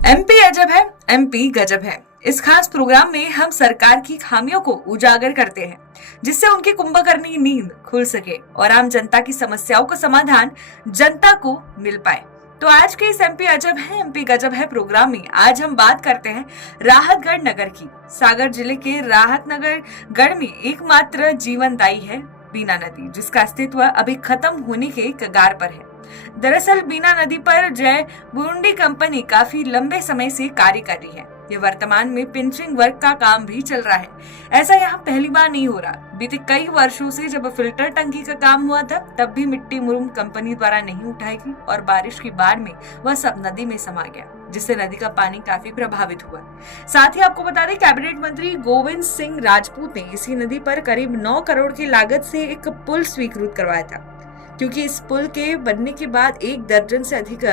MP अजब है, MP गजब है। इस खास प्रोग्राम में हम सरकार की खामियों को उजागर करते हैं, जिससे उनकी कुंभकर्णी नींद खुल सके और आम जनता की समस्याओं का समाधान जनता को मिल पाए। तो आज के इस एमपी अजब है, एमपी गजब है प्रोग्राम में आज हम बात करते हैं राहतगढ़ नगर की। सागर जिले के राहतनगर गढ़ में एकमात्र जीवनदायी है बीना नदी, जिसका अस्तित्व अभी खत्म होने के कगार पर है। दरअसल बीना नदी पर जय बुरुंडी कंपनी काफी लंबे समय से कार्य कर रही है। ये वर्तमान में पिंचिंग वर्क का काम भी चल रहा है। ऐसा यहाँ पहली बार नहीं हो रहा। बीते कई वर्षों से जब फिल्टर टंकी का काम हुआ था, तब भी मिट्टी मुरुम कंपनी द्वारा नहीं उठाई गई और बारिश की बाढ़ में वह सब नदी में समा गया, जिससे नदी का पानी काफी प्रभावित हुआ। साथ ही आपको बता दें, कैबिनेट मंत्री गोविंद सिंह राजपूत ने इसी नदी पर करीब 9 करोड़ की लागत से एक पुल स्वीकृत करवाया था, क्योंकि इस पुल के बनने के बाद 1 दर्जन से अधिक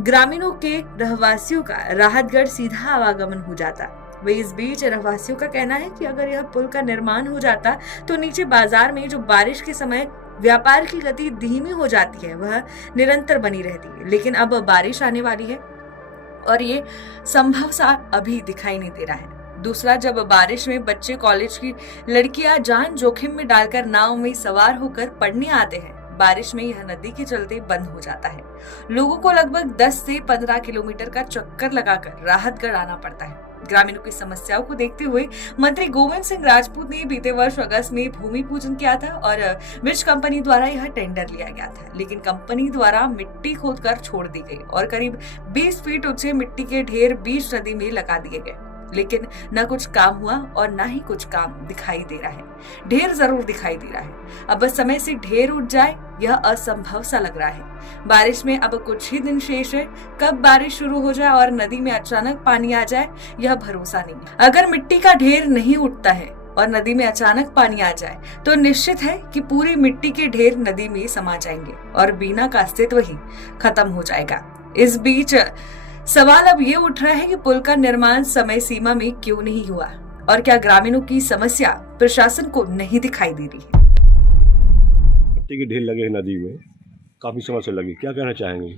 ग्रामीणों के रहवासियों का राहतगढ़ सीधा आवागमन हो जाता। वे इस बीच रहवासियों का कहना है कि अगर यह पुल का निर्माण हो जाता तो नीचे बाजार में जो बारिश के समय व्यापार की गति धीमी हो जाती है, वह निरंतर बनी रहती है। लेकिन अब बारिश आने वाली है और ये संभव सा अभी दिखाई नहीं दे रहा है। दूसरा, जब बारिश में बच्चे कॉलेज की लड़कियां जान जोखिम में डालकर नाव में सवार होकर पढ़ने आते हैं, बारिश में यह नदी के चलते बंद हो जाता है। लोगों को लगभग 10 से 15 किलोमीटर का चक्कर लगाकर राहतगढ़ आना पड़ता है। ग्रामीणों की समस्याओं को देखते हुए मंत्री गोविंद सिंह राजपूत ने बीते वर्ष अगस्त में भूमि पूजन किया था और मिर्च कंपनी द्वारा यह टेंडर लिया गया था, लेकिन कंपनी द्वारा मिट्टी खोदकर छोड़ दी गई और करीब 20 फीट ऊंचे मिट्टी के ढेर बीच नदी में लगा दिए गए। लेकिन न कुछ काम हुआ और न ही कुछ काम दिखाई दे रहा है। ढेर जरूर दिखाई दे रहा है। अब बस समय से ढेर उठ जाए, यह असंभव सा लग रहा है। बारिश में अब कुछ ही दिन शेष है। कब बारिश शुरू हो जाए और नदी में अचानक पानी आ जाए, यह भरोसा नहीं। अगर मिट्टी का ढेर नहीं उठता है और नदी में अचानक पानी आ जाए, तो निश्चित है कि पूरी मिट्टी के ढेर नदी में समा जाएंगे और बीना का अस्तित्व ही खत्म हो जाएगा। इस बीच सवाल अब ये उठ रहा है कि पुल का निर्माण समय सीमा में क्यों नहीं हुआ और क्या ग्रामीणों की समस्या प्रशासन को नहीं दिखाई दे रही है। मिट्टी के ढेर लगे हैं नदी में, काफी समय से लगे। क्या कहना चाहेंगे?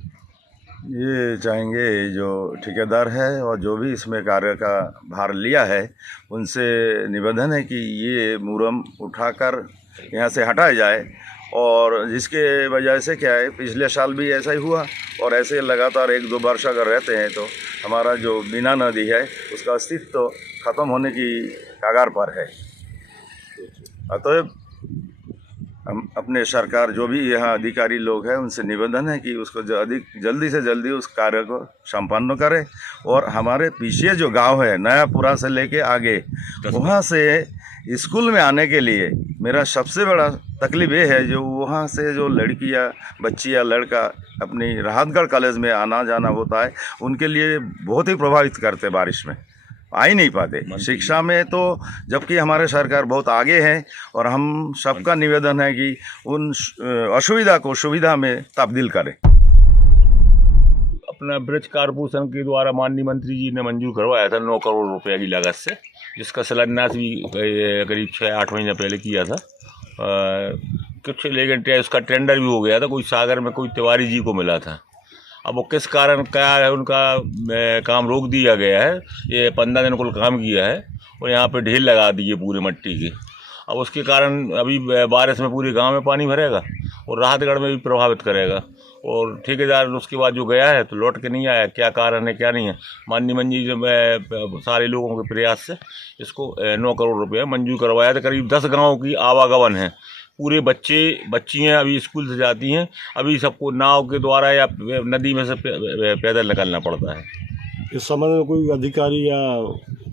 ये चाहेंगे जो ठेकेदार है और जो भी इसमें कार्य का भार लिया है, उनसे निवेदन है कि ये मुरम उठाकर यहाँ से हटाया जाए। और जिसके वजह से क्या है, पिछले साल भी ऐसा ही हुआ और ऐसे लगातार 1-2 वर्ष अगर रहते हैं तो हमारा जो बीना नदी है उसका अस्तित्व तो ख़त्म होने की कगार पर है। अतः हम अपने सरकार जो भी यहाँ अधिकारी लोग हैं उनसे निवेदन है कि उसको जल्दी से जल्दी उस कार्य को संपन्न करें। और हमारे पीछे जो गांव है नयापुरा से लेके आगे, वहाँ से स्कूल में आने के लिए मेरा सबसे बड़ा तकलीफ ये है, जो वहाँ से जो लड़कियाँ बच्ची या लड़का अपनी राहतगढ़ कॉलेज में आना जाना होता है, उनके लिए बहुत ही प्रभावित करते बारिश में, आ ही नहीं पाते शिक्षा में। तो जबकि हमारे सरकार बहुत आगे है और हम सबका निवेदन है कि उन असुविधा को सुविधा में तब्दील करें। अपना ब्रिज कारपोरेशन के द्वारा माननीय मंत्री जी ने मंजूर करवाया था 9 करोड़ रुपए की लागत से, जिसका शिलान्यास भी करीब 6-8 महीने पहले किया था कुछ। लेकिन उसका टेंडर भी हो गया था, कोई सागर में कोई तिवारी जी को मिला था। अब वो किस कारण क्या है, उनका काम रोक दिया गया है। ये 15 दिन कुल काम किया है और यहाँ पे ढेर लगा दिए पूरे मिट्टी के। अब उसके कारण अभी बारिश में पूरे गांव में पानी भरेगा और राहतगढ़ में भी प्रभावित करेगा। और ठेकेदार उसके बाद जो गया है तो लौट के नहीं आया। क्या कारण है क्या नहीं है, माननीय मंत्री जी सारे लोगों के प्रयास से इसको 9 करोड़ रुपये मंजूर करवाया था। करीब 10 गाँव की आवागमन है। पूरे बच्चियाँ अभी स्कूल से जाती हैं, अभी सबको नाव के द्वारा या नदी में से पैदल निकलना पड़ता है। इस संबंध में कोई अधिकारी या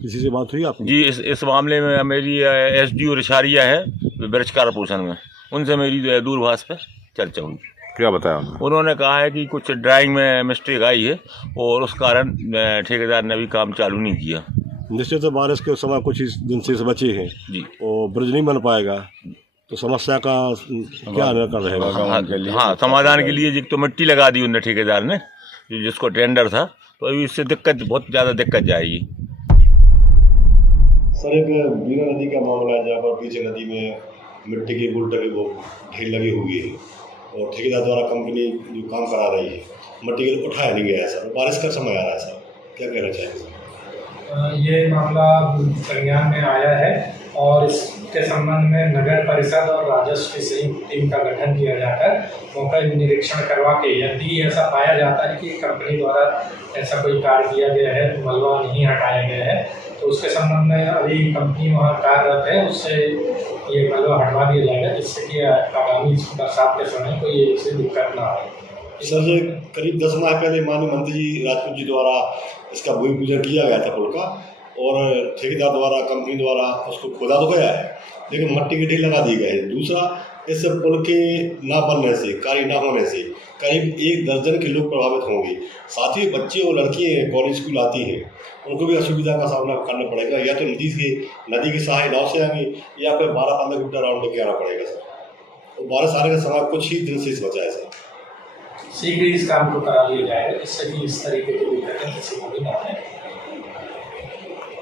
किसी से बात हुई आपकी? जी, इस मामले में मेरी SDO रिशारिया है ब्रिज कारपोरेशन में, उनसे मेरी दूरभाष पर चर्चा हुई। क्या बताया उन्होंने कहा है कि कुछ ड्राइंग में मिस्टेक आई है और उस कारण ठेकेदार ने अभी काम चालू नहीं किया। निश्चित तो बारिश के समय कुछ ही दिन से बचे हैं जी, और ब्रिज नहीं बन पाएगा, तो समस्या का क्या कर रहेगा? हाँ, समाधान के लिए तो मिट्टी लगा दी उन्होंने ठेकेदार ने, जिसको टेंडर था, तो अभी इससे बहुत ज़्यादा दिक्कत जाएगी। सर, एक बीना नदी का मामला है जहाँ पर पीछे नदी में मिट्टी की गुल्टर की वो ढेर लगी हुई है और ठेकेदार द्वारा कंपनी जो काम करा रही है, मटेरियल उठाया नहीं गया है सर। बारिश का समय आ रहा है सर, क्या कहना चाहेंगे? ये मामला संज्ञान में आया है और इसके संबंध में नगर परिषद और राजस्व की संयुक्त टीम का गठन किया जाकर मौका निरीक्षण करवा के यदि ऐसा पाया जाता है कि कंपनी द्वारा ऐसा कोई कार्य किया गया है, मलबा नहीं हटाया गया है, तो उसके संबंध में अभी कंपनी वहाँ कार्यरत है, उससे ये मलबा हटवा दिया जाएगा, जिससे कि आगामी बरसात के समय कोई इससे दिक्कत ना आए। सर, करीब 10 माह पहले माननीय मंत्री जी राजपूत जी द्वारा इसका भूमि पूजन किया गया था पुल का, और ठेकेदार द्वारा, कंपनी द्वारा उसको खोदा तो गया है, लेकिन मिट्टी के ढेर लगा दिए गए हैं। दूसरा, इस पुल के ना बनने से, कार्य ना होने से करीब 1 दर्जन के लोग प्रभावित होंगे। साथ ही बच्चे और लड़कियाँ कॉलेज स्कूल आती हैं, उनको भी असुविधा का सामना करना पड़ेगा, या तो नदी के सहारे नाव से आएंगे या फिर 12-15 किलोमीटर राउंड लेके आना पड़ेगा सर। तो 12 साल का समय कुछ ही दिन से बचा है सर। शीघ्र इस काम को करा लिया जाएगा, जिससे कि इस तरीके की दिक्कतें किसी को भी ना आए।